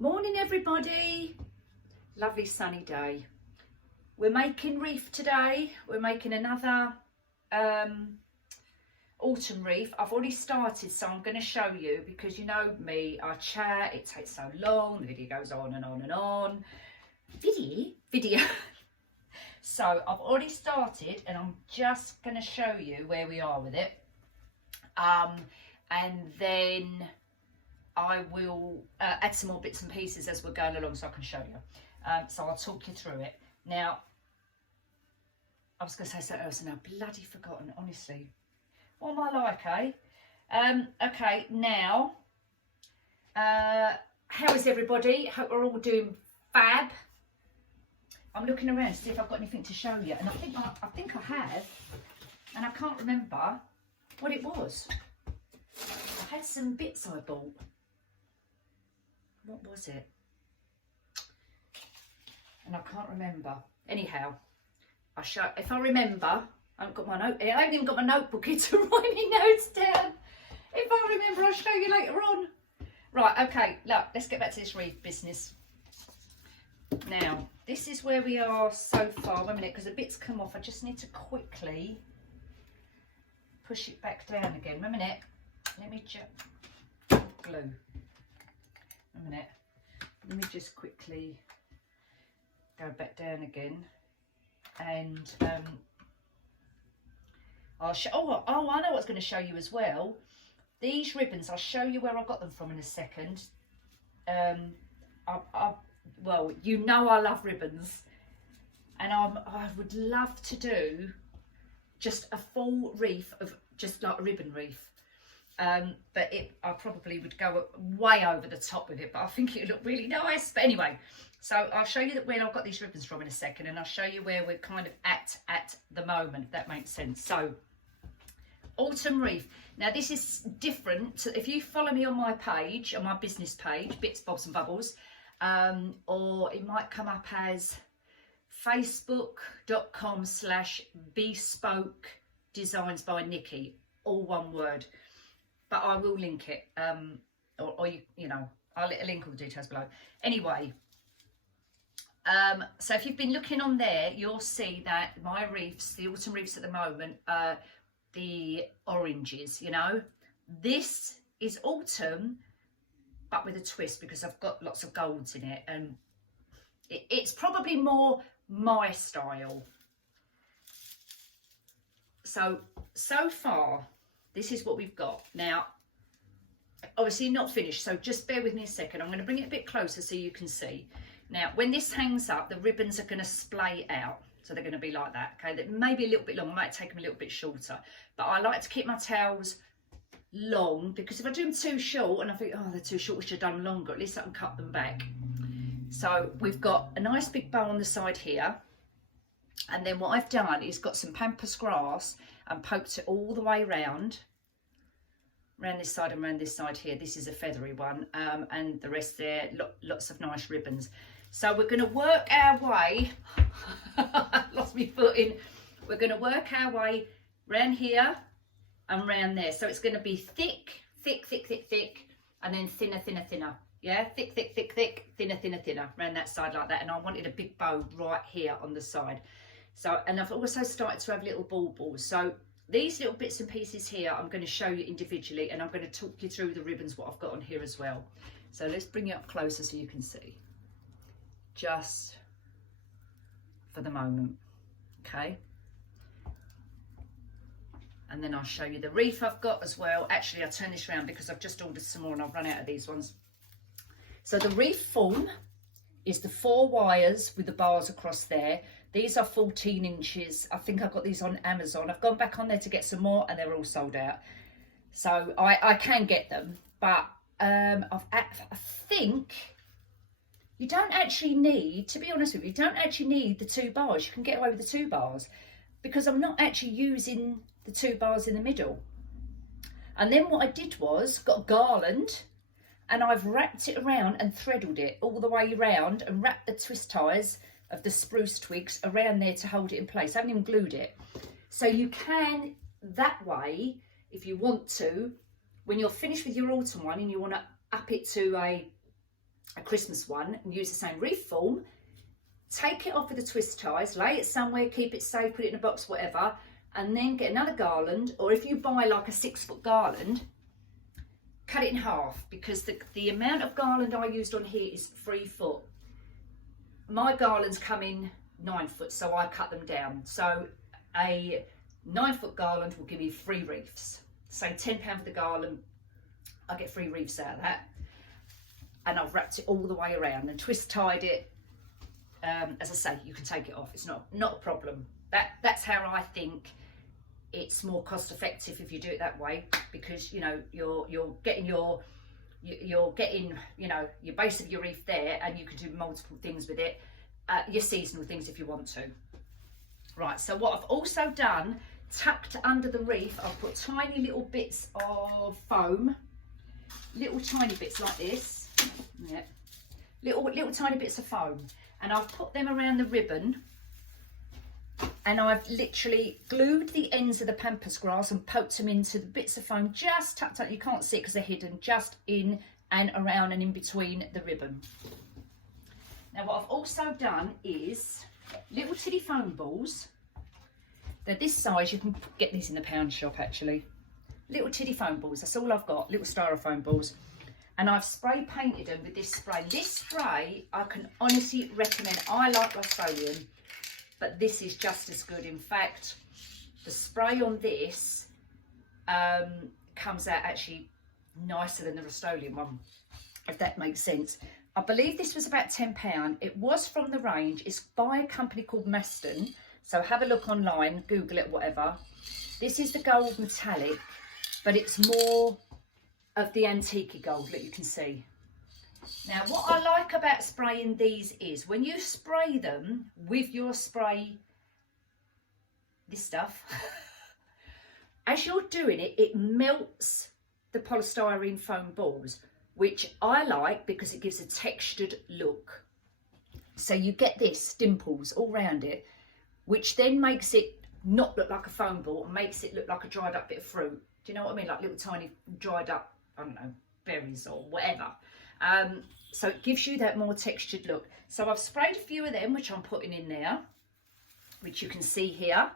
Morning everybody, lovely sunny day. We're making wreath today. We're making another autumn wreath. I've already started, so I'm going to show you because you know me, I chat, it takes so long, the video goes on and on and on. Video. So I've already started and I'm just going to show you where we are with it. And then I will add some more bits and pieces as we're going along so I can show you. So I'll talk you through it. Now, I was going to say something else and I've bloody forgotten, honestly. What am I like, eh? Okay, now, how is everybody? Hope we're all doing fab. I'm looking around to see if I've got anything to show you. And I think I have. And I can't remember what it was. I had some bits I bought. What was it? And I can't remember. Anyhow, if I remember, I haven't got my note. I haven't even got my notebook here to write any notes down. If I remember, I'll show you later on. Right, okay, look, let's get back to this wreath business. Now, this is where we are so far. Wait a minute, because the bits come off. I just need to quickly push it back down again. Wait a minute. Let me just glue. A minute, let me just quickly go back down again and I'll show, I know what's going to show you as well. These ribbons, I'll show you where I got them from in a second. Well, you know I love ribbons and I would love to do just a full wreath of just like a ribbon wreath. But I probably would go way over the top with it, but I think it would look really nice. But anyway, so I'll show you where I've got these ribbons from in a second, and I'll show you where we're kind of at the moment, if that makes sense. So, autumn wreath. Now this is different. So if you follow me on my page, on my business page, Bits, Bobs and Bubbles, or it might come up as facebook.com/bespoke designs by Nikki, all one word. But I will link it, or you know, I'll link all the details below. Anyway, so if you've been looking on there, you'll see that my wreaths, the autumn wreaths at the moment, the oranges, you know. This is autumn, but with a twist because I've got lots of golds in it, and it's probably more my style. So far, this is what we've got. Now, obviously not finished, so just bear with me a second. I'm going to bring it a bit closer so you can see. Now, when this hangs up, the ribbons are going to splay out. So they're going to be like that, okay? That may be a little bit long. I might take them a little bit shorter. But I like to keep my tails long because if I do them too short and I think, oh, they're too short, we should have done longer, at least I can cut them back. So we've got a nice big bow on the side here. And then what I've done is got some pampas grass and poked it all the way around this side and around this side here. This is a feathery one, and the rest there, lots of nice ribbons. So we're going to work our way, lost my footing, we're going to work our way round here and round there. So it's going to be thick, and then thinner, yeah, thick, thinner, round that side like that. And I wanted a big bow right here on the side. So, and I've also started to have little baubles. So these little bits and pieces here, I'm going to show you individually, and I'm going to talk you through the ribbons, what I've got on here as well. So let's bring it up closer so you can see. Just for the moment, okay? And then I'll show you the wreath I've got as well. Actually, I'll turn this around because I've just ordered some more and I've run out of these ones. So the wreath form is the 4 wires with the bars across there. These are 14 inches. I think I got these on Amazon. I've gone back on there to get some more and they're all sold out. So I can get them, but I think you don't actually need, to be honest with you, you don't actually need the 2 bars. You can get away with the 2 bars because I'm not actually using the 2 bars in the middle. And then what I did was got a garland and I've wrapped it around and threaded it all the way around and wrapped the twist ties of the spruce twigs around there to hold it in place. I haven't even glued it. So you can, that way, if you want to, when you're finished with your autumn one and you want to up it to a a Christmas one, and use the same wreath form. Take it off with the twist ties, lay it somewhere, keep it safe, put it in a box, whatever, and then get another garland, or if you buy like a 6-foot garland, cut it in half, because the amount of garland I used on here is 3 foot. My garlands come in 9 foot, so I cut them down. So a 9-foot garland will give me 3 wreaths. Say £10 for the garland, I get 3 wreaths out of that. And I've wrapped it all the way around and twist tied it. As I say, you can take it off. It's not a problem. That's how I think it's more cost effective if you do it that way, because you know you're getting your base of your wreath there, and you can do multiple things with it, your seasonal things if you want to. Right, so what I've also done, tucked under the wreath, I've put tiny little bits of foam, little tiny bits like this, yeah, little tiny bits of foam, and I've put them around the ribbon, and I've literally glued the ends of the pampas grass and poked them into the bits of foam, just tucked up, you can't see it because they're hidden, just in and around and in between the ribbon. Now what I've also done is little titty foam balls. They're this size, you can get these in the pound shop actually. Little titty foam balls, that's all I've got, little styrofoam balls. And I've spray painted them with this spray. This spray, I can honestly recommend. I like Rust-Oleum, but this is just as good. In fact, the spray on this comes out actually nicer than the Rust-Oleum one, if that makes sense. I believe this was about £10. It was from the range. It's by a company called Maston. So have a look online, Google it, whatever. This is the gold metallic, but it's more of the antique gold that you can see. Now, what I like about spraying these is when you spray them with your spray, this stuff, as you're doing it, it melts the polystyrene foam balls, which I like because it gives a textured look. So you get this dimples all around it, which then makes it not look like a foam ball and makes it look like a dried up bit of fruit. Do you know what I mean? Like little tiny dried up, I don't know, berries or whatever. So it gives you that more textured look. So I've sprayed a few of them, which I'm putting in there, which you can see here.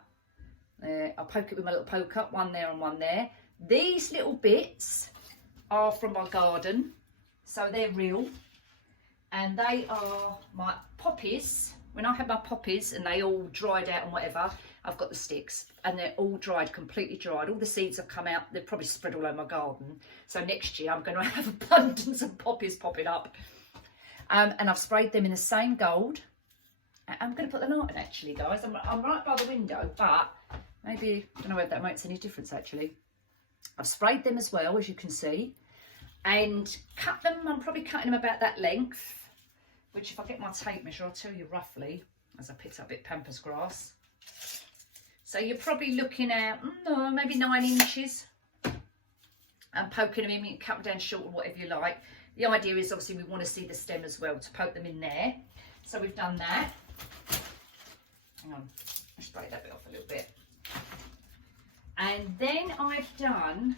I'll poke it with my little poke up, one there and one there. These little bits are from my garden, so they're real. And they are my poppies. When I had my poppies and they all dried out and whatever, I've got the sticks and they're all dried, completely dried. All the seeds have come out. They're probably spread all over my garden. So next year I'm going to have abundance of poppies popping up. And I've sprayed them in the same gold. I'm going to put the light in actually, guys. I'm right by the window, but maybe, I don't know whether that makes any difference actually. I've sprayed them as well, as you can see. And cut them, I'm probably cutting them about that length. Which if I get my tape measure, I'll tell you roughly, as I pick up a bit pampas grass. So you're probably looking at maybe 9 inches. And poking them in, you can cut them down short or whatever you like. The idea is obviously we want to see the stem as well, to poke them in there. So we've done that. Hang on, I'll spray that bit off a little bit. And then I've done,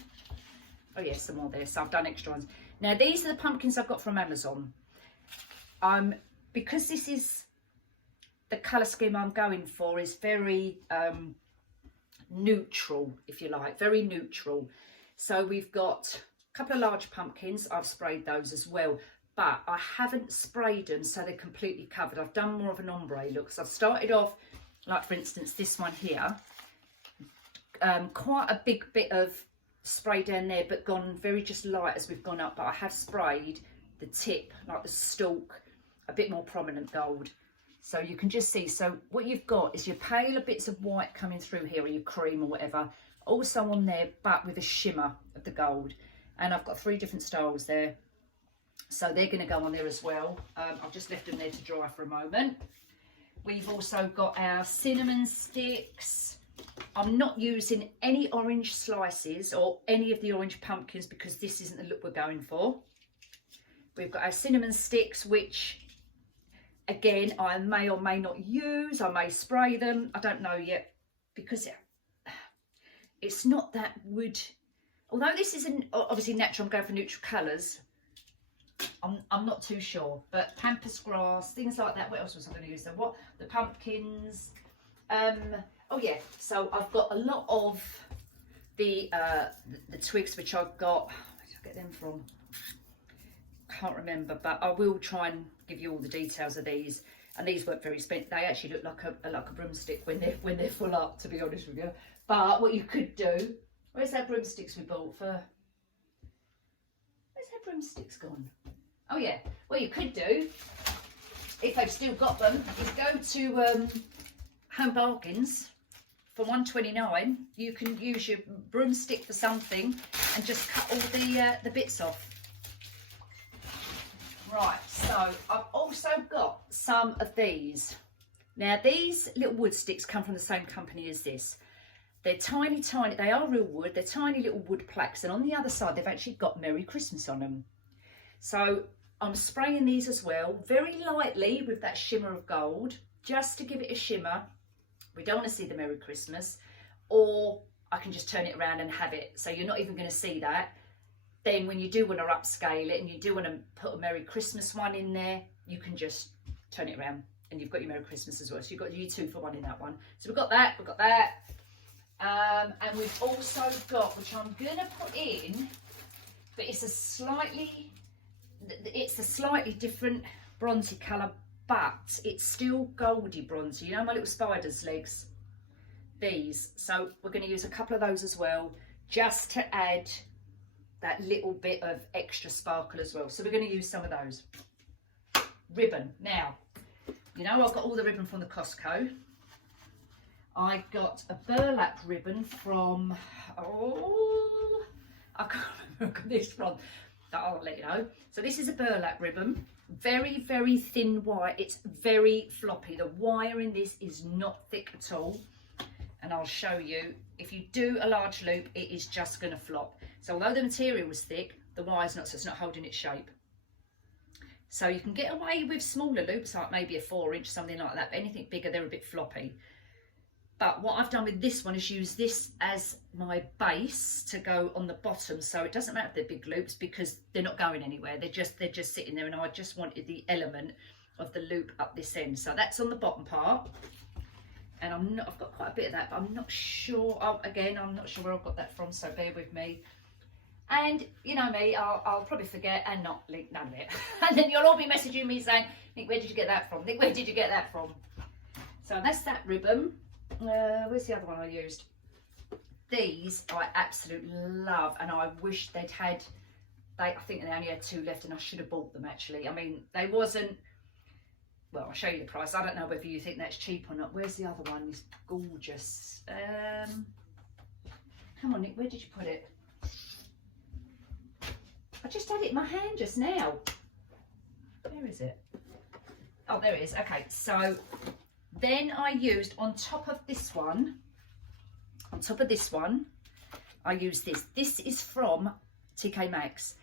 oh yes, some more there, so I've done extra ones. Now these are the pumpkins I've got from Amazon. Because this is the colour scheme I'm going for is very neutral, if you like, very neutral. So we've got a couple of large pumpkins, I've sprayed those as well, but I haven't sprayed them so they're completely covered. I've done more of an ombre look. So I've started off, like for instance, this one here, quite a big bit of spray down there, but gone very just light as we've gone up, but I have sprayed the tip, like the stalk, a bit more prominent gold. So you can just see, so what you've got is your paler bits of white coming through here, or your cream or whatever, also on there, but with a shimmer of the gold. And I've got 3 different styles there. So they're going to go on there as well. I've just left them there to dry for a moment. We've also got our cinnamon sticks. I'm not using any orange slices or any of the orange pumpkins because this isn't the look we're going for. We've got our cinnamon sticks, which again, I may or may not use. I may spray them. I don't know yet because it's not that wood. Although this isn't obviously natural, I'm going for neutral colours. I'm not too sure, but pampas grass, things like that. What else was I going to use? What, the pumpkins? Oh yeah, so I've got a lot of the twigs, which I've got. Where did I get them from? Can't remember, but I will try and give you all the details of these. And these weren't very expensive. They actually look like a broomstick when they're full up, to be honest with you. But what you could do, where's that broomsticks we bought for? Where's that broomsticks gone? Oh yeah, what you could do, if they've still got them, is go to Home Bargains for $1.29. You can use your broomstick for something and just cut all the bits off. Right, so I've also got some of these. Now these little wood sticks come from the same company as this. They're tiny, they are real wood, they're tiny little wood plaques, and on the other side they've actually got Merry Christmas on them. So I'm spraying these as well, very lightly with that shimmer of gold, just to give it a shimmer. We don't want to see the Merry Christmas, or I can just turn it around and have it, so you're not even going to see that. Then when you do want to upscale it and you do want to put a Merry Christmas one in there, you can just turn it around and you've got your Merry Christmas as well. So you've got your 2 for 1 in that one. So we've got that. And we've also got, which I'm going to put in, but it's a slightly different bronzy colour, but it's still goldy bronzy. You know my little spider's legs? These. So we're going to use a couple of those as well, just to add that little bit of extra sparkle as well. So we're going to use some of those. Ribbon. Now, you know I've got all the ribbon from the Costco. I got a burlap ribbon from, I can't remember this from, I'll let you know. So this is a burlap ribbon, very, very thin wire. It's very floppy. The wire in this is not thick at all. And I'll show you, if you do a large loop, it is just going to flop. So although the material was thick, the wire's not, so it's not holding its shape. So you can get away with smaller loops, like maybe a 4-inch, something like that. But anything bigger, they're a bit floppy. But what I've done with this one is use this as my base to go on the bottom. So it doesn't matter if they're big loops because they're not going anywhere. They're just sitting there, and I just wanted the element of the loop up this end. So that's on the bottom part. And I've got quite a bit of that, but I'm not sure. Again, I'm not sure where I got that from, so bear with me. And you know me, I'll probably forget and not link none of it. And then you'll all be messaging me saying, Nick, where did you get that from? Nick, where did you get that from? So that's that ribbon. Where's the other one I used? These I absolutely love, and I wish they'd had, I think they only had 2 left, and I should have bought them actually. I mean, they wasn't, well, I'll show you the price. I don't know whether you think that's cheap or not. Where's the other one? It's gorgeous. Come on, Nick, where did you put it? I just had it in my hand just now. Where is it? Oh, there it is. Okay, so then I used on top of this one, I used this. This is from TK Maxx.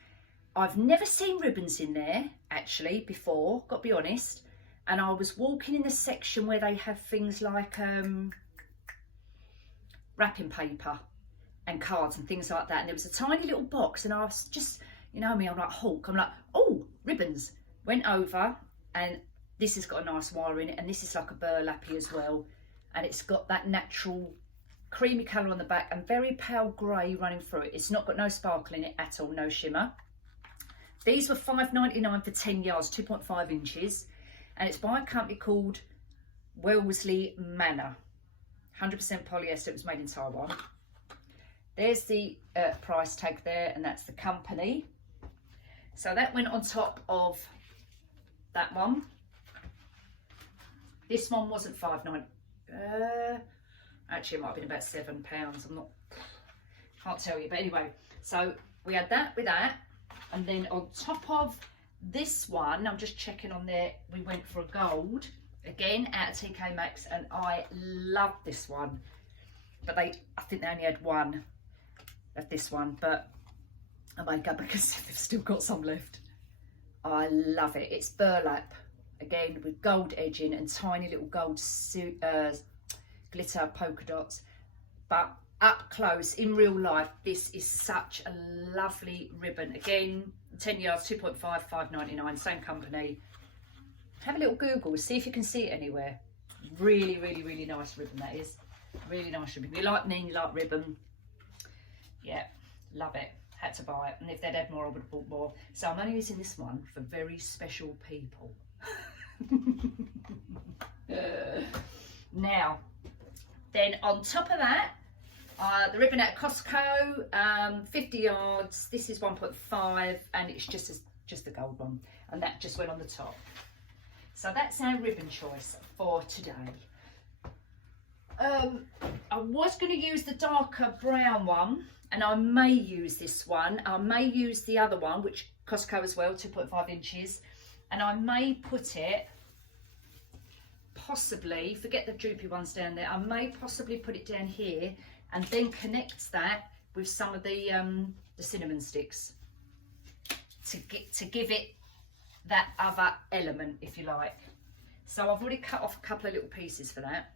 I've never seen ribbons in there actually before, got to be honest. And I was walking in the section where they have things like wrapping paper and cards and things like that. And there was a tiny little box, and I was just, you know me, I'm like Hulk. I'm like, oh, ribbons. Went over, and this has got a nice wire in it, and this is like a burlappy as well. And it's got that natural creamy colour on the back and very pale grey running through it. It's not got no sparkle in it at all, no shimmer. These were $5.99 for 10 yards, 2.5 inches. And it's by a company called Wellesley Manor. 100% polyester, it was made in Taiwan. There's the price tag there, and that's the company. So that went on top of that one. This one wasn't $5.99. Actually, it might have been about £7. Can't tell you, but anyway. So we had that with that, and then on top of this one, I'm just checking on there, we went for a gold again out of TK Maxx, and I love this one, but I think they only had one of this one, but I might go because they've still got some left. I love it. It's burlap again with gold edging and tiny little gold glitter polka dots, but up close in real life, this is such a lovely ribbon. Again, 10 yards, 2.5, $5.99, same company. Have a little Google, see if you can see it anywhere. Really, really, really nice ribbon that is. Really nice ribbon. If you like me, you like ribbon. Yeah, love it. Had to buy it. And if they'd had more, I would have bought more. So I'm only using this one for very special people. Now, then on top of that, the ribbon at Costco, 50 yards. This is 1.5, and it's just the gold one, and that just went on the top. So that's our ribbon choice for today. I was going to use the darker brown one, and I may use this one. I may use the other one, which Costco as well, 2.5 inches, and I may put it possibly, forget the droopy ones down there, I may possibly put it down here and then connect that with some of the cinnamon sticks to give it that other element, if you like. So I've already cut off a couple of little pieces for that.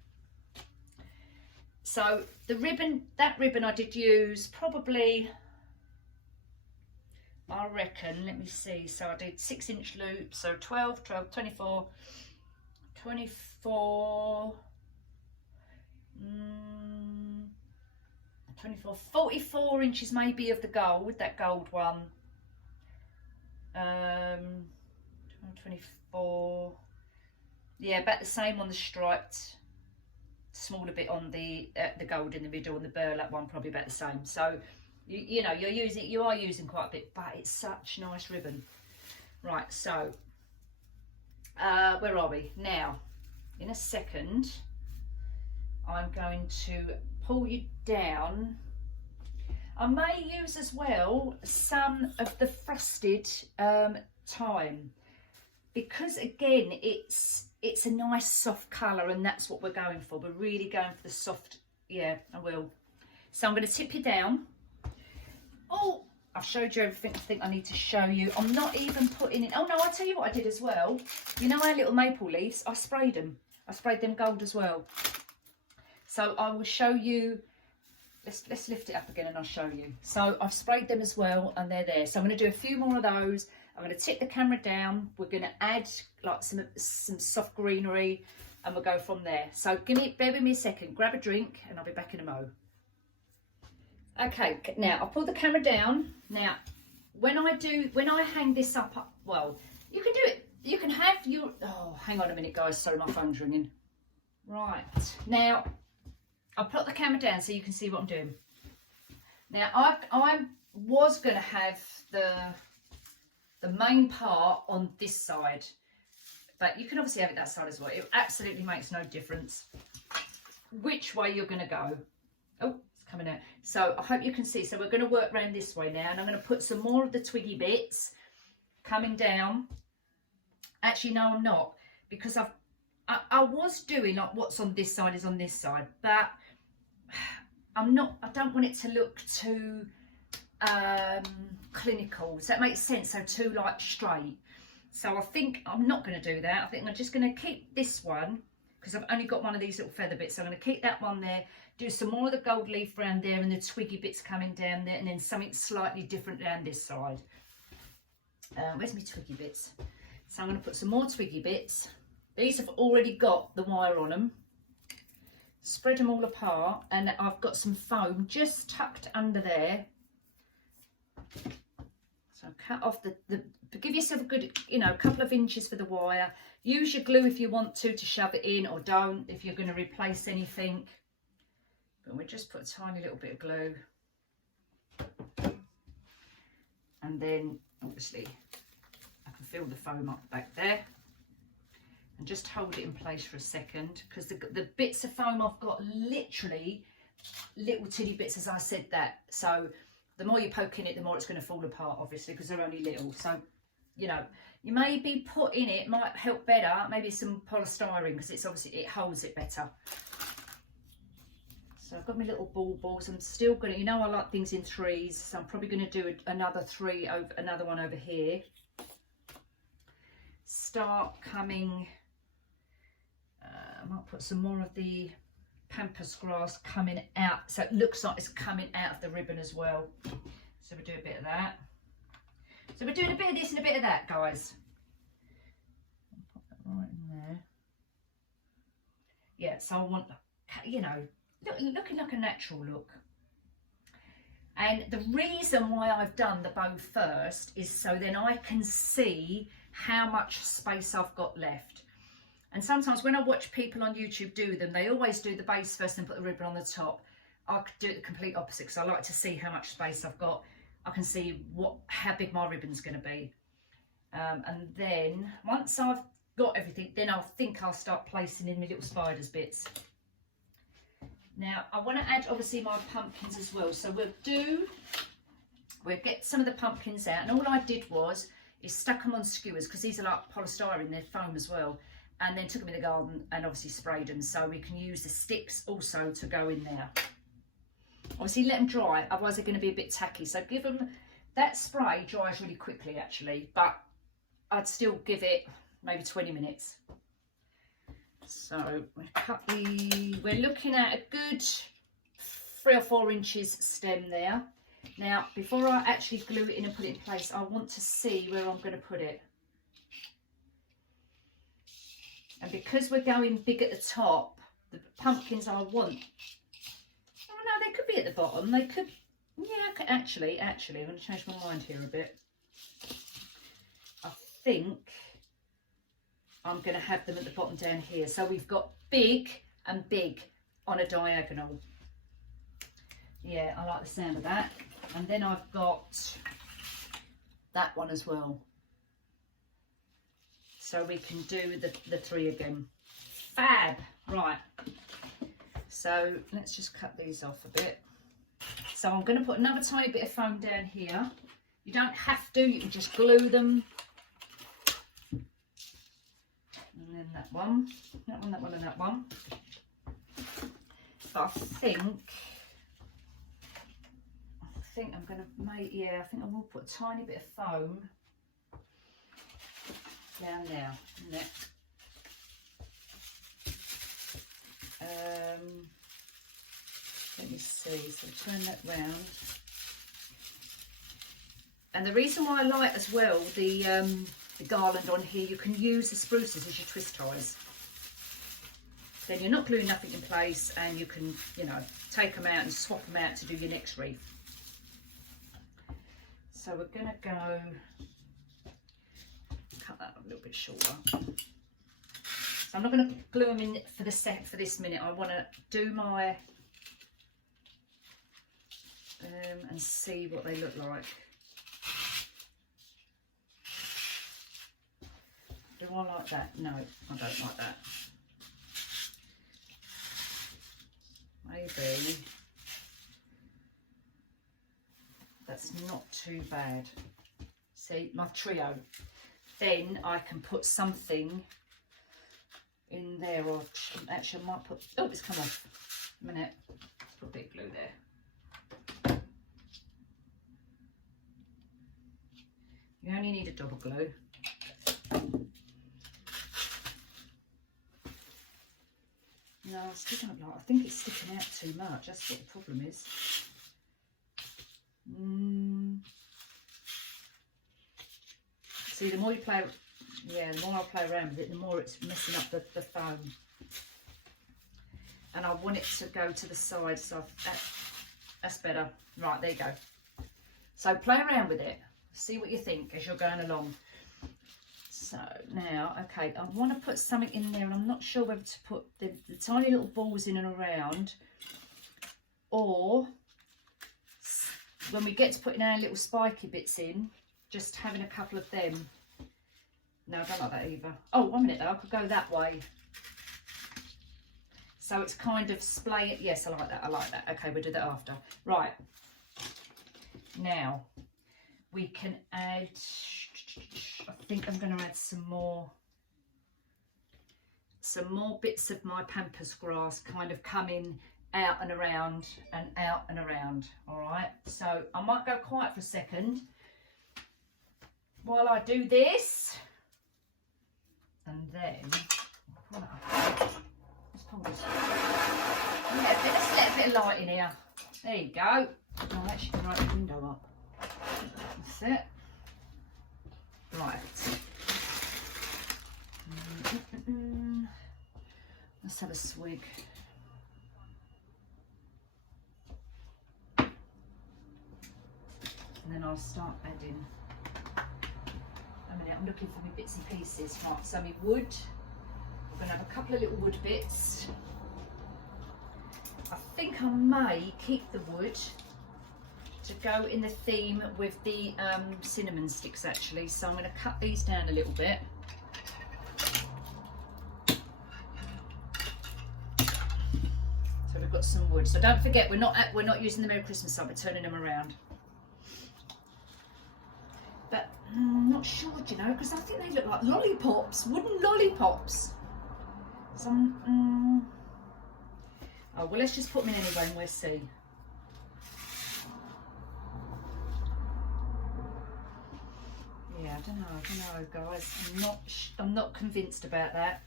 So the ribbon, that ribbon I did use probably, I reckon, let me see, so I did 6-inch loops, so 12, 24, 24, 24, 44 inches maybe of the gold, that gold one. 24, yeah, about the same on the striped, smaller bit on the gold in the middle, and the burlap one probably about the same. So you know, you are using quite a bit, but it's such nice ribbon. Right, so where are we now? In a second I'm going to pull you down. I may use as well some of the frosted thyme, because again it's a nice soft colour, and that's what we're going for. We're really going for the soft. Yeah, I will. So I'm going to tip you down. Oh, I've showed you everything I think I need to show you. I'm not even putting in, oh no, I'll tell you what I did as well. You know our little maple leaves, I sprayed them. I sprayed them gold as well. So I will show you, let's lift it up again and I'll show you. So I've sprayed them as well, and they're there. So I'm going to do a few more of those. I'm going to tip the camera down. We're going to add like some soft greenery, and we'll go from there. So bear with me a second, grab a drink, and I'll be back in a mo. Okay, now I'll pull the camera down. Now, when I hang this up, well, you can do it. You can have your, oh, hang on a minute, guys. Sorry, my phone's ringing. Right, now I'll put the camera down so you can see what I'm doing. Now, I was going to have the main part on this side, but you can obviously have it that side as well. It absolutely makes no difference which way you're going to go. Oh, it's coming out. So I hope you can see. So we're going to work around this way now, and I'm going to put some more of the twiggy bits coming down. Actually, no, I'm not, because I was doing like what's on this side is on this side, but I'm not. I don't want it to look too clinical. Does that make sense? So too like straight. So I think I'm not going to do that. I think I'm just going to keep this one, because I've only got one of these little feather bits. So I'm going to keep that one there, do some more of the gold leaf around there, and the twiggy bits coming down there, and then something slightly different down this side. Where's my twiggy bits? So I'm going to put some more twiggy bits. These have already got the wire on them. Spread them all apart, and I've got some foam just tucked under there. So cut off give yourself a good, a couple of inches for the wire. Use your glue if you want to shove it in, or don't if you're going to replace anything. But we just put a tiny little bit of glue. And then obviously I can feel the foam up back there. And just hold it in place for a second, because the bits of foam I've got literally little titty bits, as I said that. So the more you poke in it, the more it's going to fall apart, obviously, because they're only little. So, you maybe put in it, might help better, maybe some polystyrene, because it's obviously, it holds it better. So I've got my little balls. I'm still going to, I like things in threes, so I'm probably going to do another another one over here. Start coming, I might put some more of the pampas grass coming out, so it looks like it's coming out of the ribbon as well. So we'll do a bit of that. So we're doing a bit of this and a bit of that, guys. I'll pop that right in there. Yeah, so I want, you know, looking like a natural look. And the reason why I've done the bow first is so then I can see how much space I've got left. And sometimes when I watch people on YouTube do them, they always do the base first and put the ribbon on the top. I could do it the complete opposite because I like to see how much space I've got. I can see how big my ribbon's going to be. And then once I've got everything, then I'll start placing in my little spiders bits. Now I want to add obviously my pumpkins as well. So we'll get some of the pumpkins out, and all I did is stuck them on skewers because these are like polystyrene, they're foam as well. And then took them in the garden and obviously sprayed them, so we can use the sticks also to go in there. Obviously let them dry, otherwise they're going to be a bit tacky. So give them, that spray dries really quickly actually, but I'd still give it maybe 20 minutes. So we're looking at a good 3 or 4 inches stem there. Now before I actually glue it in and put it in place, I want to see where I'm going to put it. And because we're going big at the top, the pumpkins I want, oh no, they could be at the bottom. They could, yeah, actually, I'm going to change my mind here a bit. I think I'm going to have them at the bottom down here. So we've got big and big on a diagonal. Yeah, I like the sound of that. And then I've got that one as well. So we can do the 3 again. Fab. Right. So let's just cut these off a bit. So I'm going to put another tiny bit of foam down here. You don't have to, you can just glue them. And then that one, and that one. But I think I'm going to make, yeah, I think I will put a tiny bit of foam down there. Let me see, so turn that round. And the reason why I like as well the garland on here, you can use the spruces as your twist ties. Then you're not gluing nothing in place, and you can, you know, take them out and swap them out to do your next wreath. So we're going to go, cut that a little bit shorter. So I'm not going to glue them in for this minute. I want to do my and see what they look like. Do I like that? No, I don't like that. Maybe that's not too bad. See, my trio. Then I can put something in there, or actually I might put, oh, it's come off. A minute. Let's put a bit of glue there. You only need a double glue. No, I still don't like, I think it's sticking out too much. That's what the problem is. See, the more you play, yeah, the more I play around with it, the more it's messing up the foam. And I want it to go to the side, so that's better. Right, there you go. So play around with it. See what you think as you're going along. So now, okay, I want to put something in there, and I'm not sure whether to put the tiny little balls in and around, or when we get to putting our little spiky bits in, just having a couple of them. No, I don't like that either. Oh, 1 minute though, I could go that way. So it's kind of splay it. Yes, I like that, I like that. Okay, we'll do that after. Right. Now, we can add, I think I'm going to add some more bits of my pampas grass kind of coming out and around and out and around. All right, so I might go quiet for a second while I do this, and then let's pull this. Yeah, let's let a bit of light in here. There you go. I'll actually write the window up. That's it. Right. Let's have a swig. And then I'll start adding. A minute, I'm looking for my bits and pieces. Right, so my wood. I'm going to have a couple of little wood bits. I think I may keep the wood to go in the theme with the cinnamon sticks actually. So I'm going to cut these down a little bit. So we've got some wood. So don't forget, we're not using the Merry Christmas sign, we're turning them around. But I'm not sure, do you know, because I think they look like lollipops, wooden lollipops. So oh well, let's just put them in anyway and we'll see. Yeah, I don't know, guys. I'm not convinced about that.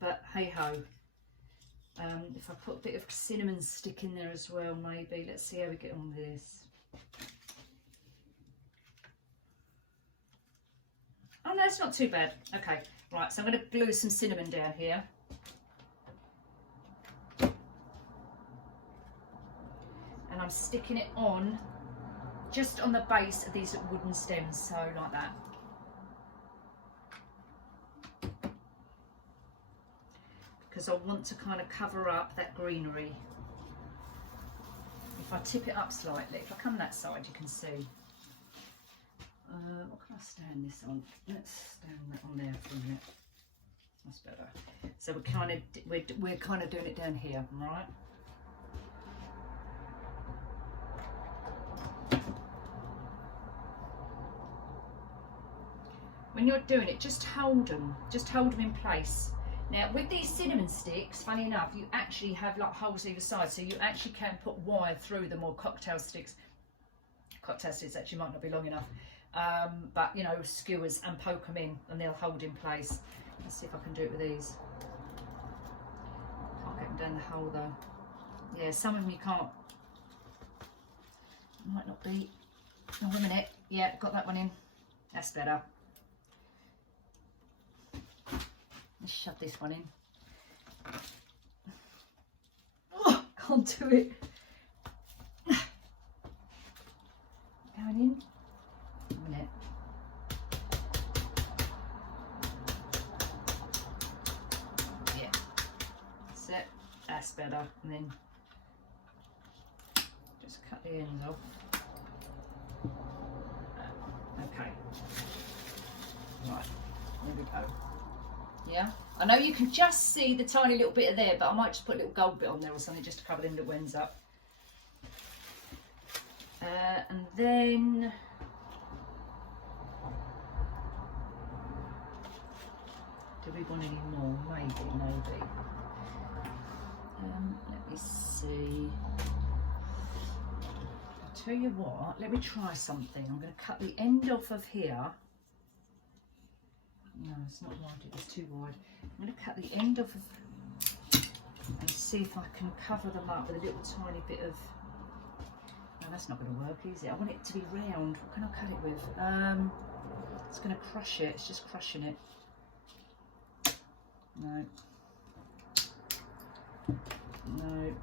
But hey ho. If I put a bit of cinnamon stick in there as well, maybe. Let's see how we get on with this. Oh no, it's not too bad. Okay, right. So I'm going to glue some cinnamon down here. And I'm sticking it on just on the base of these wooden stems, so like that. Because I want to kind of cover up that greenery. If I tip it up slightly, if I come that side, you can see. What can I stand this on? Let's stand that on there for a minute. That's better. So we're kind of doing it down here, right? When you're doing it, just hold them in place. Now with these cinnamon sticks, funny enough, you actually have like holes either side, so you actually can put wire through them, or cocktail sticks actually might not be long enough, but you know, skewers, and poke them in and they'll hold in place. Let's see if I can do it with these. Can't get them down the hole though. Yeah, some of them you can't. Might not be. Oh, wait a minute. Yeah, got that one in. That's better. Let's shove this one in. Oh, can't do it. Going in. A minute. Yeah. That's it. That's better. And then just cut the ends off. Okay. Right. There we go. Yeah, I know you can just see the tiny little bit of there, but I might just put a little gold bit on there or something just to cover them little ends up. And then do we want any more? Maybe. Let me see. I'll tell you what, let me try something. I'm going to cut the end off of here. No, it's not wide, it's too wide. I'm going to cut the end off of and see if I can cover them up with a little tiny bit of. No, that's not going to work, is it? I want it to be round. What can I cut it with? It's going to crush it. It's just crushing it. No. No.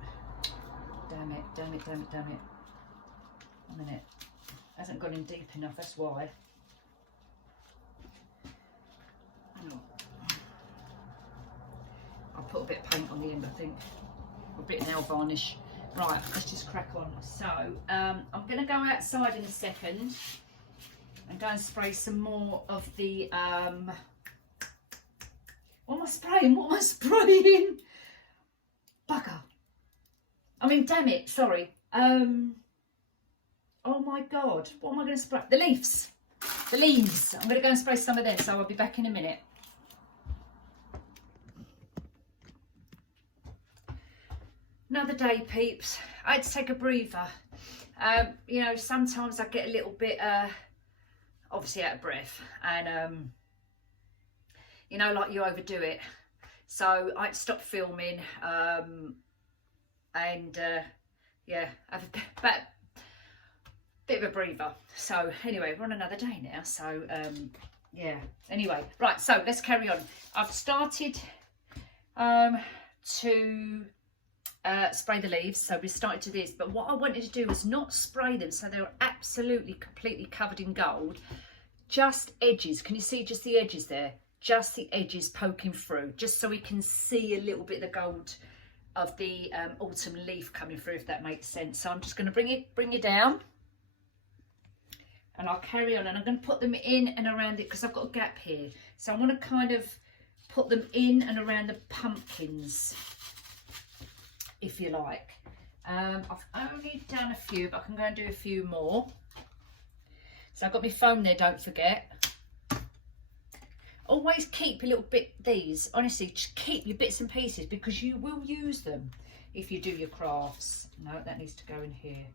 Damn it. A minute. Hasn't gone in deep enough, that's why. I'll put a bit of paint on the end, I think. A bit of nail varnish. Right, let's just crack on. So, I'm going to go outside in a second and go and spray some more of the, what am I spraying? Bugger. I mean, damn it, sorry. Oh my God, what am I going to spray? The leaves. I'm going to go and spray some of them, so I'll be back in a minute. Another day, peeps. I had to take a breather. You know, sometimes I get a little bit, obviously out of breath, and you know, like you overdo it. So I had to stop filming, and yeah, have a bit of a breather. So anyway, we're on another day now. So yeah. Anyway, right. So let's carry on. I've started to spray the leaves, so we started to this, but what I wanted to do was not spray them so they were absolutely completely covered in gold, just edges. Can you see just the edges there, just the edges poking through, just so we can see a little bit of the gold of the autumn leaf coming through, if that makes sense. So I'm just going to bring it down, and I'll carry on, and I'm going to put them in and around it because I've got a gap here, so I want to kind of put them in and around the pumpkins, if you like. I've only done a few, but I can go and do a few more. So I've got my phone there, don't forget. Always keep a little bit, these, honestly, just keep your bits and pieces because you will use them if you do your crafts. No, that needs to go in here.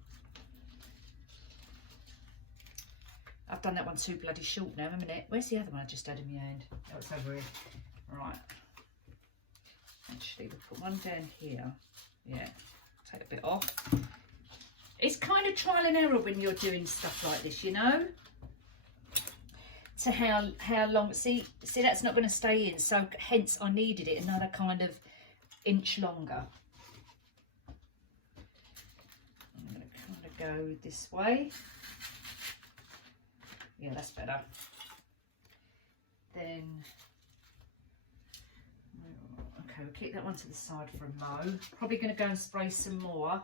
I've done that one too bloody short now, a minute. Where's the other one I just had in my hand? Oh, it's over here. Right. Actually, we'll put one down here. Yeah, take a bit off. It's kind of trial and error when you're doing stuff like this, you know, to how long. See that's not going to stay in, so hence I needed it another kind of inch longer. I'm going to kind of go this way. Yeah, that's better. Then okay, we'll keep that one to the side for a mo. Probably going to go and spray some more.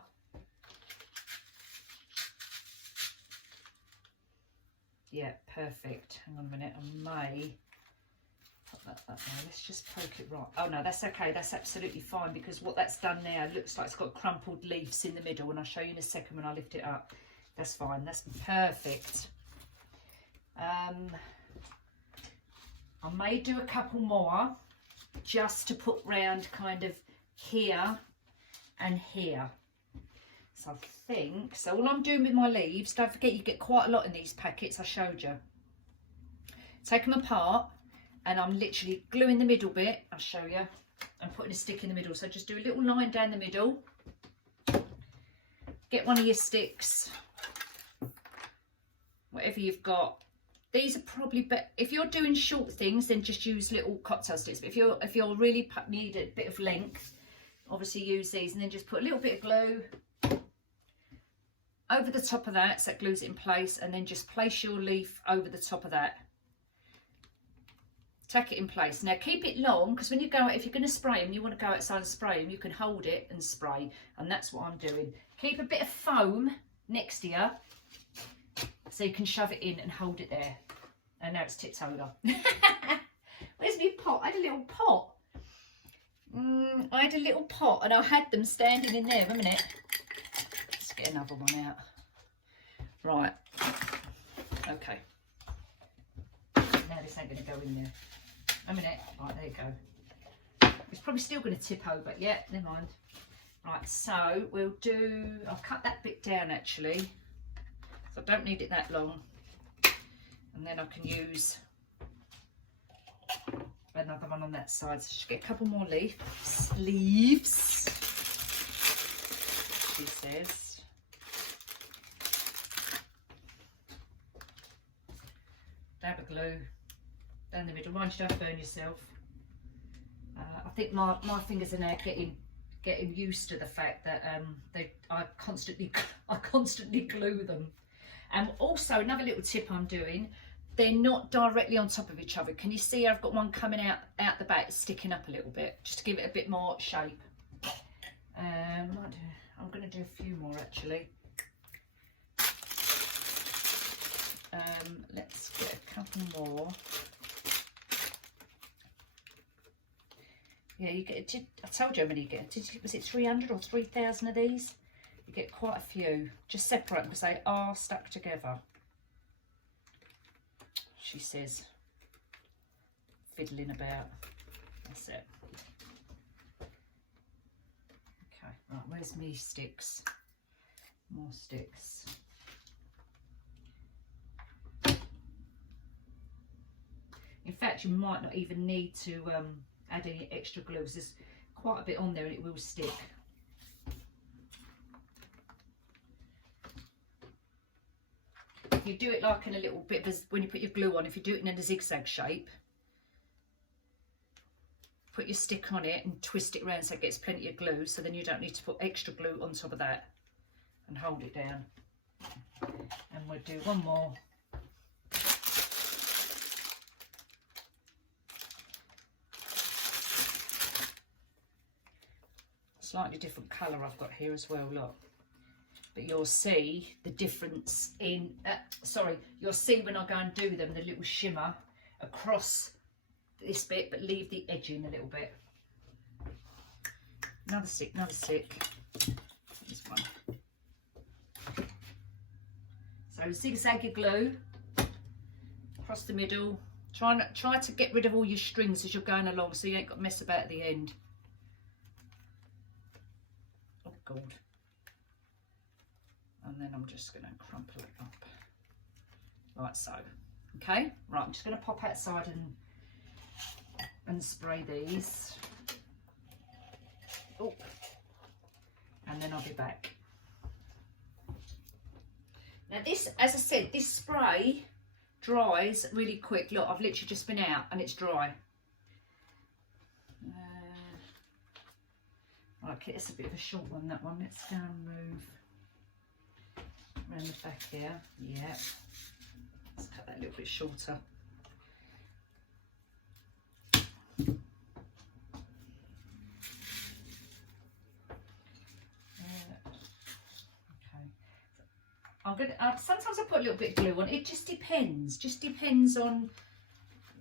Yeah, perfect. Hang on a minute, I may put that there. Let's just poke it right. Oh no, that's okay, that's absolutely fine, because what that's done now looks like it's got crumpled leaves in the middle, and I'll show you in a second when I lift it up. That's fine, that's perfect. I may do a couple more just to put round kind of here and here. So I think, so all I'm doing with my leaves, don't forget you get quite a lot in these packets I showed you. Take them apart and I'm literally gluing the middle bit, I'll show you, and putting a stick in the middle. So just do a little line down the middle. Get one of your sticks, whatever you've got. These are probably better if you're doing short things, then just use little cocktail sticks. But if you're really need a bit of length, obviously use these, and then just put a little bit of glue over the top of that, so that glues it in place, and then just place your leaf over the top of that. Tack it in place. Now keep it long, because when you go out, if you're going to spray them, you want to go outside and spray them, you can hold it and spray, and that's what I'm doing. Keep a bit of foam next to you, so you can shove it in and hold it there. And now it's tipped over. Where's my pot? I had a little pot. I had a little pot and I had them standing in there. A minute. Let's get another one out. Right. Okay. Now this ain't going to go in there. A minute. Right, there you go. It's probably still going to tip over. Yeah, never mind. Right, so we'll do... I'll cut that bit down actually. So I don't need it that long, and then I can use another one on that side. So just get a couple more leaves, she says. Dab of glue down the middle. Mind you don't burn yourself. I think my fingers are now getting used to the fact that I constantly glue them. And also another little tip I'm doing, they're not directly on top of each other. Can you see I've got one coming out the back, sticking up a little bit, just to give it a bit more shape. I'm going to do a few more actually. Let's get a couple more. Yeah, you get. I told you how many you get. Was it 300 or 3,000 of these? You get quite a few. Just separate them because they are stuck together. She says, fiddling about. That's it. Okay, right, where's me sticks? More sticks. In fact, you might not even need to add any extra glue. There's quite a bit on there and it will stick. if you do it like in a little bit of, when you put your glue on, if you do it in a zigzag shape, put your stick on it and twist it around so it gets plenty of glue, so then you don't need to put extra glue on top of that, and hold it down. And we'll do one more. Slightly different colour I've got here as well, look. But you'll see the difference in, you'll see when I go and do them, the little shimmer across this bit, but leave the edging a little bit. Another stick, this one. So zigzag your glue across the middle. Try to get rid of all your strings as you're going along, so you ain't got to mess about at the end. Oh God. And then I'm just going to crumple it up like so. Okay, right, I'm just going to pop outside and spray these. Oh, and then I'll be back. Now this, as I said, this spray dries really quick. Look, I've literally just been out and it's dry. Okay, it's a bit of a short one, that one. Let's go and move around the back here. Yeah, let's cut that a little bit shorter. Sometimes I put a little bit of glue on. It just depends on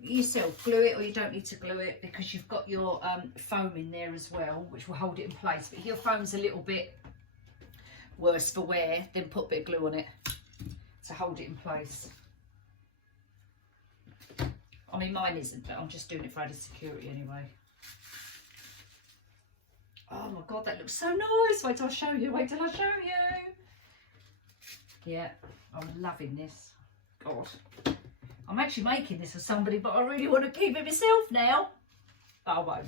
yourself. Glue it or you don't need to glue it, because you've got your foam in there as well, which will hold it in place. But if your foam's a little bit worse for wear, then put a bit of glue on it to hold it in place. I mean, mine isn't, but I'm just doing it for added security anyway. Oh my God, that looks so nice. Wait till I show you. Wait till I show you. Yeah, I'm loving this. God, I'm actually making this for somebody, but I really want to keep it myself now. But I won't.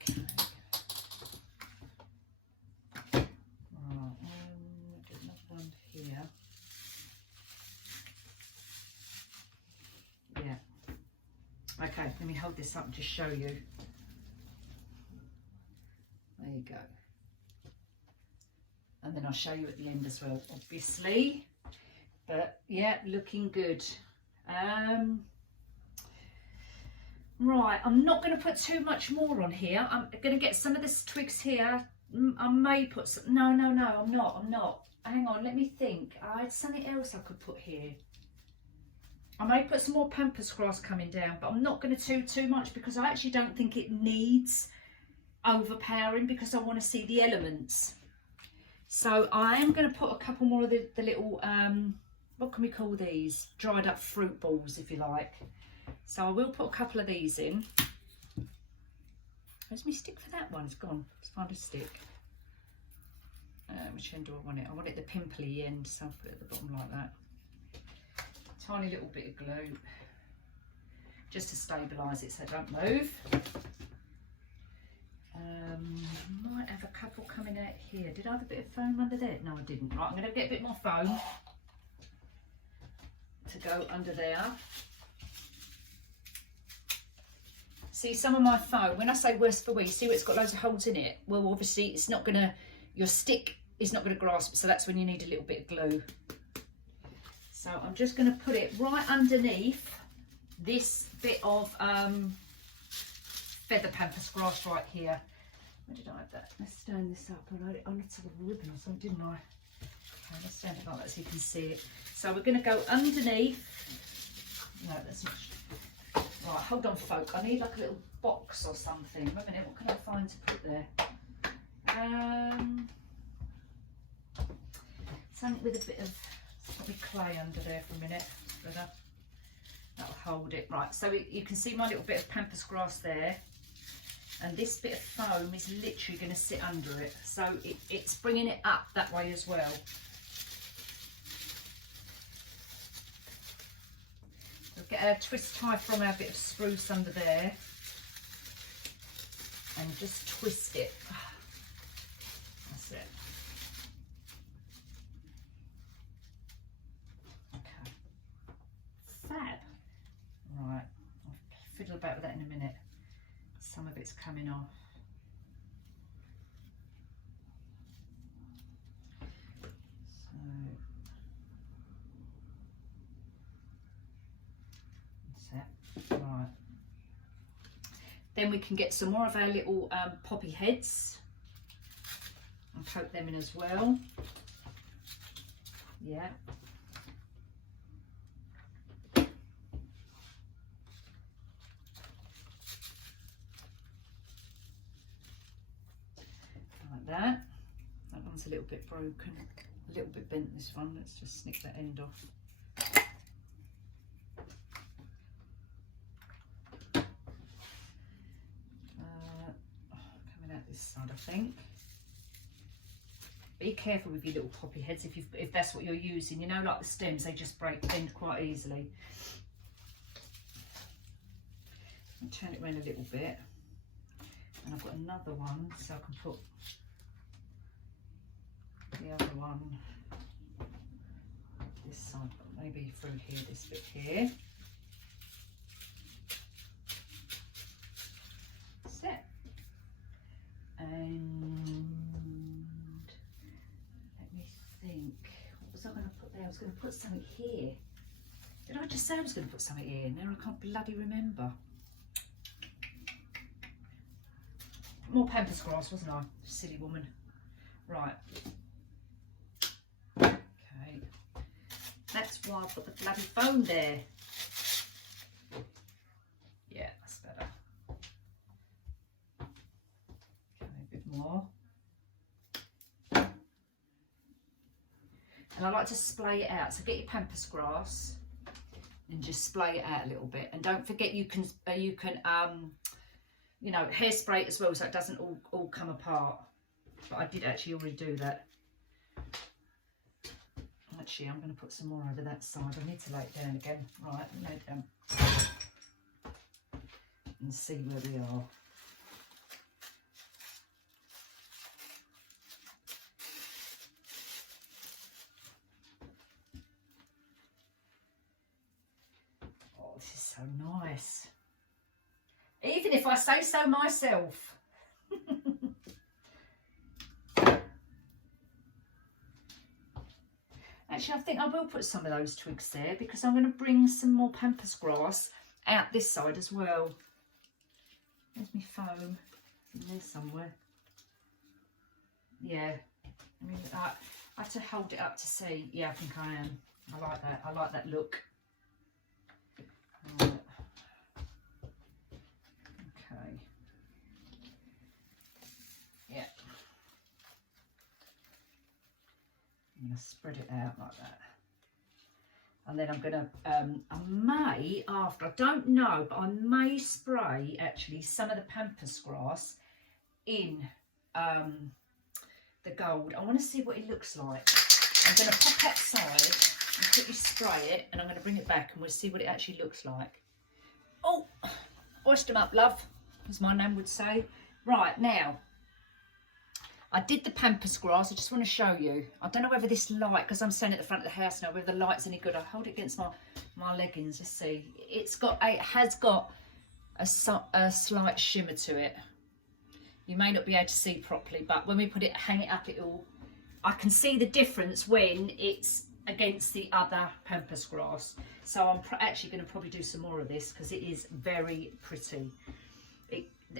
Okay. Right, get another one here. Yeah. Okay, let me hold this up and just show you. There you go. And then I'll show you at the end as well, obviously. But yeah, looking good. Right, I'm not going to put too much more on here. I'm going to get some of this twigs here. I may put some, no, I'm not. Hang on, let me think. I had something else I could put here. I may put some more pampas grass coming down, but I'm not going to do too much, because I actually don't think it needs overpowering, because I want to see the elements. So I am going to put a couple more of the little, what can we call these? Dried up fruit balls, if you like. So I will put a couple of these in. Where's my stick for that one? It's gone. Let's find a stick. Which end do I want it? I want it the pimply end, so I'll put it at the bottom like that. Tiny little bit of glue, just to stabilise it so it don't move. Might have a couple coming out here. Did I have a bit of foam under there? No, I didn't. Right, I'm going to get a bit more foam to go under there. See, some of my foam, when I say worse for wear, see where it's got loads of holes in it? Well, obviously it's not going to, your stick is not going to grasp, so that's when you need a little bit of glue. So I'm just going to put it right underneath this bit of feather pampas grass right here. Where did I have that? Let's stand this up. I had it on the top of a ribbon or something, didn't I? Okay, let's stand it like that so you can see it. So we're going to go underneath. No, that's not. Right, hold on, folk. I need like a little box or something. Wait a minute, what can I find to put there? Something with a bit of clay under there for a minute. That'll hold it. Right, so you can see my little bit of pampas grass there. And this bit of foam is literally going to sit under it. So it's bringing it up that way as well. We'll get a twist tie from our bit of spruce under there. and just twist it. That's it. Okay. Fab. Right, I'll fiddle about with that in a minute. Some of it's coming off. Right, then we can get some more of our little poppy heads and coat them in as well. Yeah. Like that. That one's a little bit broken, a little bit bent, this one. Let's just snip that end off. Side, I think. Be careful with your little poppy heads if that's what you're using. You know, like the stems, they just bend quite easily. I'll turn it around a little bit, and I've got another one, so I can put the other one this side, maybe through here, this bit here. That's it. And let me think, what was I going to put there? I was going to put something here. Did I just say I was going to put something here? Now I can't bloody remember. More pampas grass, wasn't I? Silly woman. Right. Okay. That's why I've got the bloody phone there. Yeah, that's better. More, and I like to splay it out, so get your pampas grass and just splay it out a little bit, and don't forget you can you know, hairspray it as well, so it doesn't all come apart. But I did actually already do that. Actually, I'm going to put some more over that side. I need to lay it down again. Right, lay it down and see where we are. This is so nice, even if I say so myself. Actually, I think I will put some of those twigs there, because I'm going to bring some more pampas grass out this side as well. There's my foam in there somewhere. Yeah, I mean, I have to hold it up to see. Yeah, I think I am. I like that. I like that look. Right. Okay. Yeah. I'm going to spread it out like that. And then I'm going to, I may, after, I don't know, but I may spray actually some of the pampas grass in the gold. I want to see what it looks like. I'm going to pop outside and quickly spray it, and I'm going to bring it back and we'll see what it actually looks like. Oh, oyster them up, love, as my nan would say. Right, now, I did the pampas grass. I just want to show you. I don't know whether this light, because I'm standing at the front of the house now, whether the light's any good. I'll hold it against my leggings. Let's see. It has got a slight shimmer to it. You may not be able to see properly, but when we put it, hang it up, I can see the difference when it's against the other pampas grass. So I'm actually going to probably do some more of this, because it is very pretty.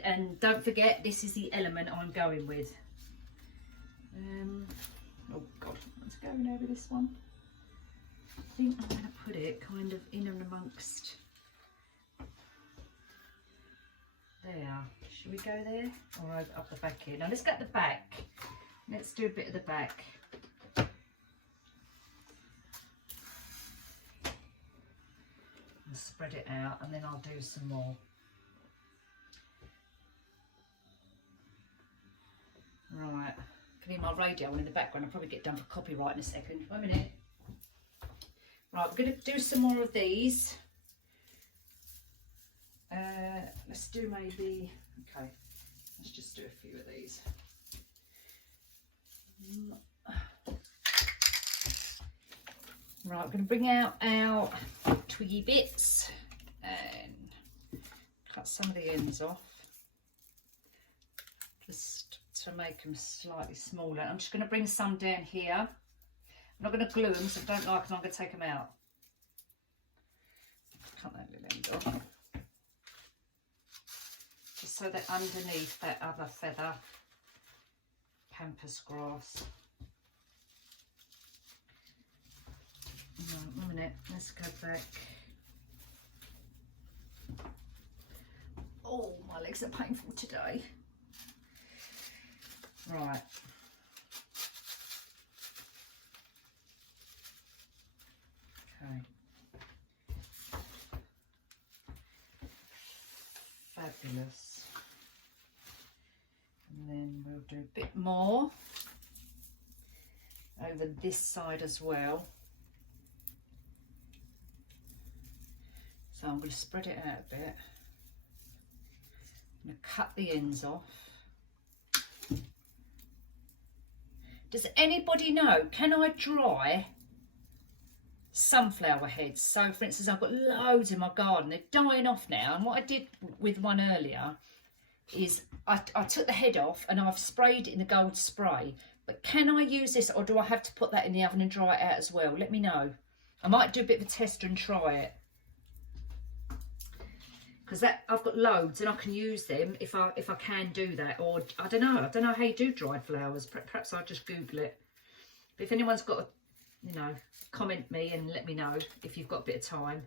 And don't forget, this is the element I'm going with. Oh God, let's go over this one. I think I'm going to put it kind of in and amongst there. Should we go there or up the back here? Now let's get the back. Let's do a bit of the back. And spread it out, and then I'll do some more. Right. In my radio in the background. I'll probably get done for copyright in a second. 1 minute. Right, we're going to do some more of these. Let's do maybe, okay, Let's just do a few of these. Right, I'm going to bring out our twiggy bits and cut some of the ends off, just to make them slightly smaller. I'm just going to bring some down here. I'm not going to glue them, so if I don't like them, I'm going to take them out. Cut that little end off. Just so they're underneath that other feather pampas grass. Right, 1 minute, let's go back. Oh, my legs are painful today. Right. Okay. Fabulous. And then we'll do a bit more over this side as well. So I'm going to spread it out a bit. I'm going to cut the ends off. Does anybody know, can I dry sunflower heads? So for instance, I've got loads in my garden. They're dying off now. And what I did with one earlier is I took the head off and I've sprayed it in the gold spray. But can I use this, or do I have to put that in the oven and dry it out as well? Let me know. I might do a bit of a tester and try it. Because that I've got loads and I can use them if I can do that. Or I don't know how you do dried flowers. Perhaps I'll just Google it. But if anyone's got a, you know, comment me and let me know if you've got a bit of time.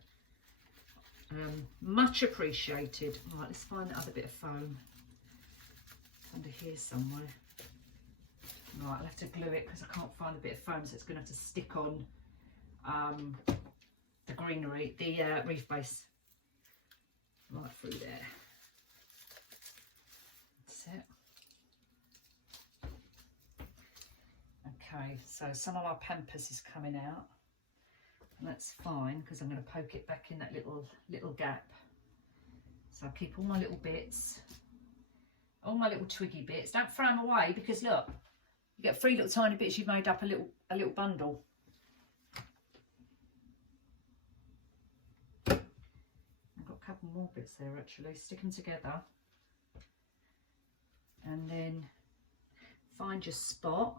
Much appreciated. Right, let's find that other bit of foam. It's under here somewhere. Right, I'll have to glue it because I can't find the bit of foam, so it's going to have to stick on the greenery, the wreath base. Right through there. That's it. Okay, so some of our pampas is coming out, and that's fine because I'm going to poke it back in that little gap. So I'll keep all my little bits, all my little twiggy bits. Don't throw them away because look, you get 3 little tiny bits. You've made up a little bundle. Couple more bits there actually, stick them together and then find your spot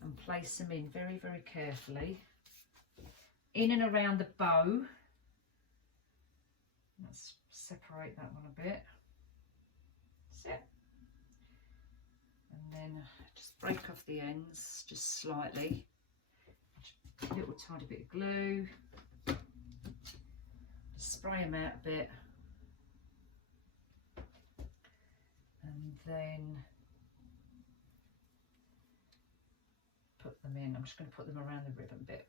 and place them in very, very carefully in and around the bow. Let's separate that one a bit. That's it. And then just break off the ends just slightly, a little tiny bit of glue. Spray them out a bit and then put them in. I'm just going to put them around the ribbon bit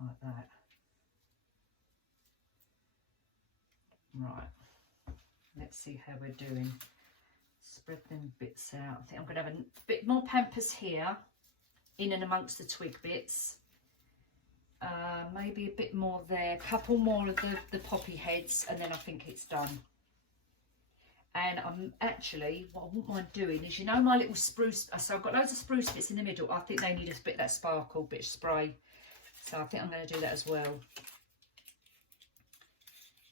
like that. Right, let's see how we're doing. Spread them bits out. I think I'm going to have a bit more pampas here in and amongst the twig bits. Maybe a bit more there, a couple more of the poppy heads, and then I think it's done. And I'm actually, what I wouldn't mind doing is, you know, my little spruce, so I've got loads of spruce bits in the middle. I think they need a bit of that sparkle, bit of spray. So I think I'm going to do that as well.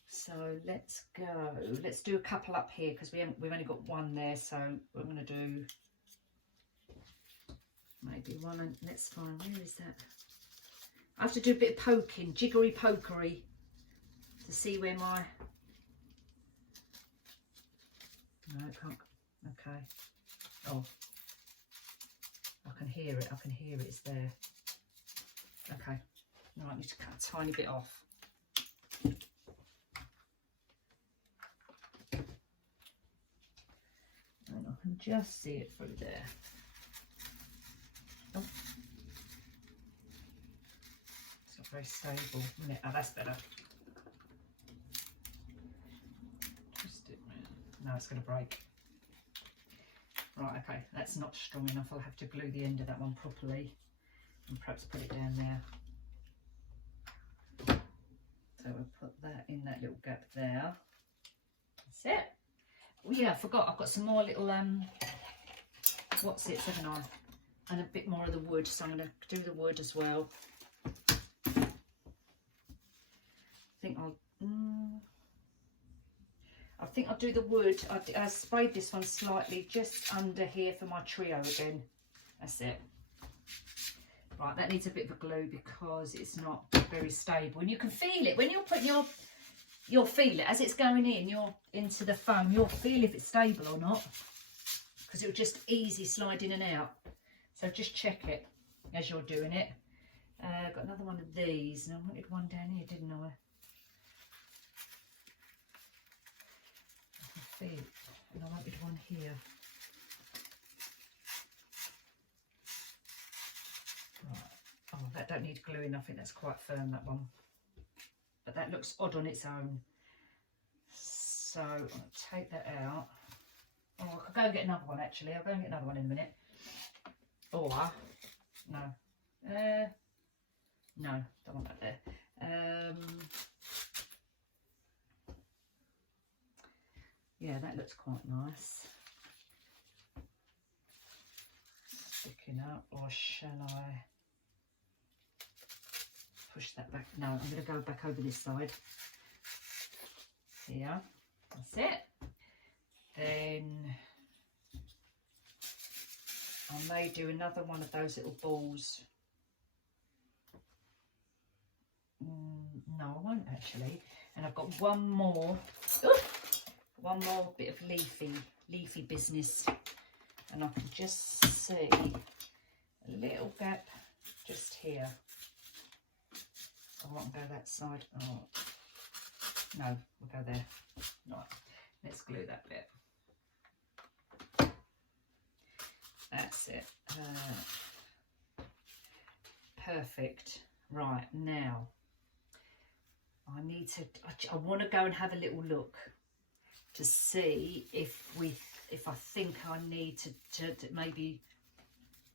So let's go. Let's do a couple up here because we've only got one there. So we're going to do maybe one. And let's find, where is that? I have to do a bit of poking, jiggery pokery, to see where my... No, I can't. Okay. Oh, I can hear it. I can hear it. It's there. Okay. Now I need to cut a tiny bit off. And I can just see it through there. Oh. Very stable, isn't it? Oh, that's better. Twist it round. No, it's going to break. Right, okay, that's not strong enough. I'll have to glue the end of that one properly and perhaps put it down there. So we'll put that in that little gap there. That's it. Oh yeah, I forgot, I've got some more little, what's it, haven't I? And a bit more of the wood, so I'm going to do the wood as well. I think I'll do the wood. I sprayed this one slightly just under here for my trio again. That's it. Right, that needs a bit of a glue because it's not very stable. And you can feel it when you're putting you'll feel it as it's going in. You're into the foam. You'll feel if it's stable or not, because it'll just easy slide in and out. So just check it as you're doing it. I've got another one of these, and I wanted one down here, didn't I? I can feel it, and I wanted one here. Right. Oh, that don't need gluing. I think that's quite firm, that one. But that looks odd on its own. So I'll take that out. Oh, I could go and get another one actually. I'll go and get another one in a minute. Or, no. No, don't want that there. Yeah, that looks quite nice. Sticking up, or shall I push that back? No, I'm going to go back over this side. Here, that's it. Then I may do another one of those little balls. No, I won't actually. And I've got one more bit of leafy business, and I can just see a little gap just here. I won't go that side. Oh no, we'll go there. Right, let's glue that bit. That's it. Perfect. Right, now I need to, I want to go and have a little look to see if I think I need to maybe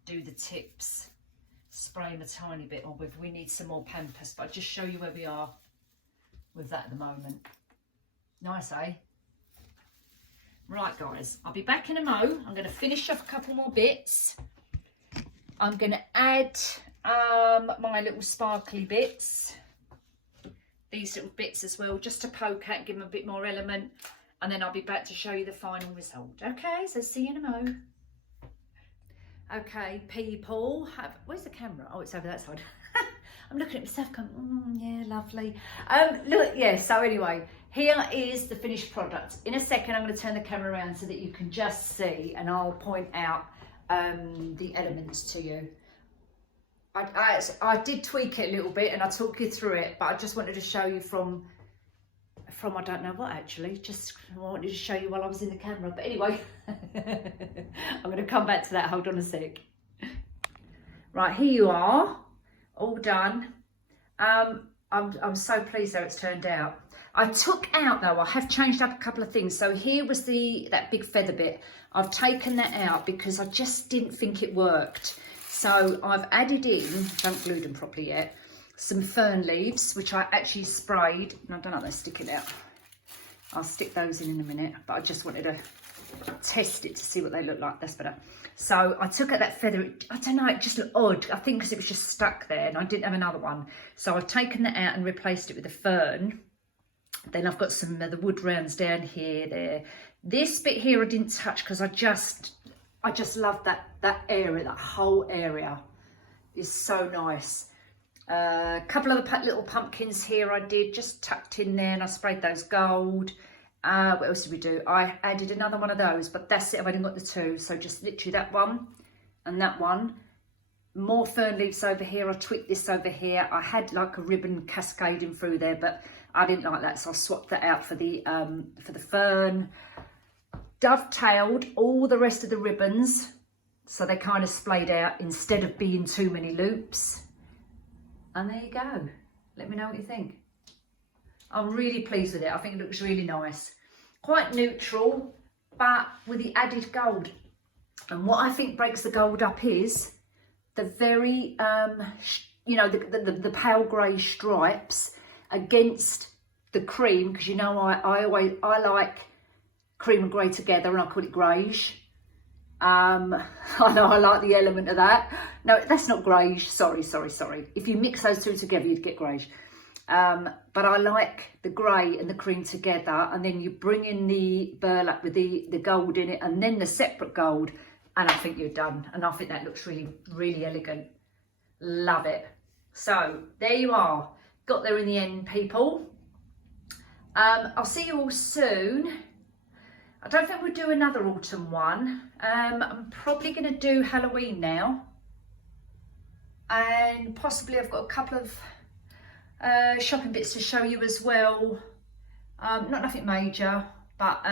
do the tips, spray them a tiny bit, or whether we need some more Pampers. But I'll just show you where we are with that at the moment. Nice, eh? Right, guys, I'll be back in a mo. I'm going to finish off a couple more bits. I'm going to add my little sparkly bits, these little bits as well, just to poke at, give them a bit more element, and then I'll be back to show you the final result. Okay, so see you in a mo. Okay, people, where's the camera? Oh, it's over that side. I'm looking at myself going, yeah, lovely. Look, yeah, so anyway, here is the finished product. In a second, I'm going to turn the camera around so that you can just see, and I'll point out the elements to you. I did tweak it a little bit, and I'll talk you through it, but I just wanted to show you from I don't know what actually, just I wanted to show you while I was in the camera. But anyway, I'm going to come back to that. Hold on a sec. Right, here you are, all done. I'm so pleased how it's turned out. I took out though, I have changed up a couple of things. So here was that big feather bit. I've taken that out because I just didn't think it worked. So I've added in, I haven't glued them properly yet, some fern leaves, which I actually sprayed. And I don't know if they're sticking out. I'll stick those in a minute, but I just wanted to test it to see what they look like. That's better. So I took out that feather. I don't know, it just looked odd. I think because it was just stuck there and I didn't have another one. So I've taken that out and replaced it with a fern. Then I've got some of the wood rounds down here, there. This bit here I didn't touch because I just love that area, that whole area is so nice. A couple of the little pumpkins here I did, just tucked in there, and I sprayed those gold. What else did we do? I added another one of those, but that's it, I've only got the two. So just literally that one and that one. More fern leaves over here. I tweaked this over here. I had like a ribbon cascading through there, but I didn't like that, so I swapped that out for the fern. Dovetailed all the rest of the ribbons so they kind of splayed out instead of being too many loops. And there you go. Let me know what you think. I'm really pleased with it. I think it looks really nice. Quite neutral, but with the added gold. And what I think breaks the gold up is the very, you know, the pale grey stripes against the cream, because you know I like cream and grey together, and I call it greige. I know I like the element of that. No, that's not greige. Sorry. If you mix those two together, you'd get greige. But I like the grey and the cream together, and then you bring in the burlap with the gold in it, and then the separate gold, and I think you're done. And I think that looks really, really elegant. Love it. So there you are. Got there in the end, people. I'll see you all soon. I don't think we'll do another autumn one. I'm probably going to do Halloween now. And possibly I've got a couple of shopping bits to show you as well. Not nothing major, but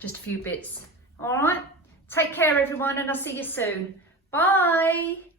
just a few bits. All right. Take care, everyone, and I'll see you soon. Bye.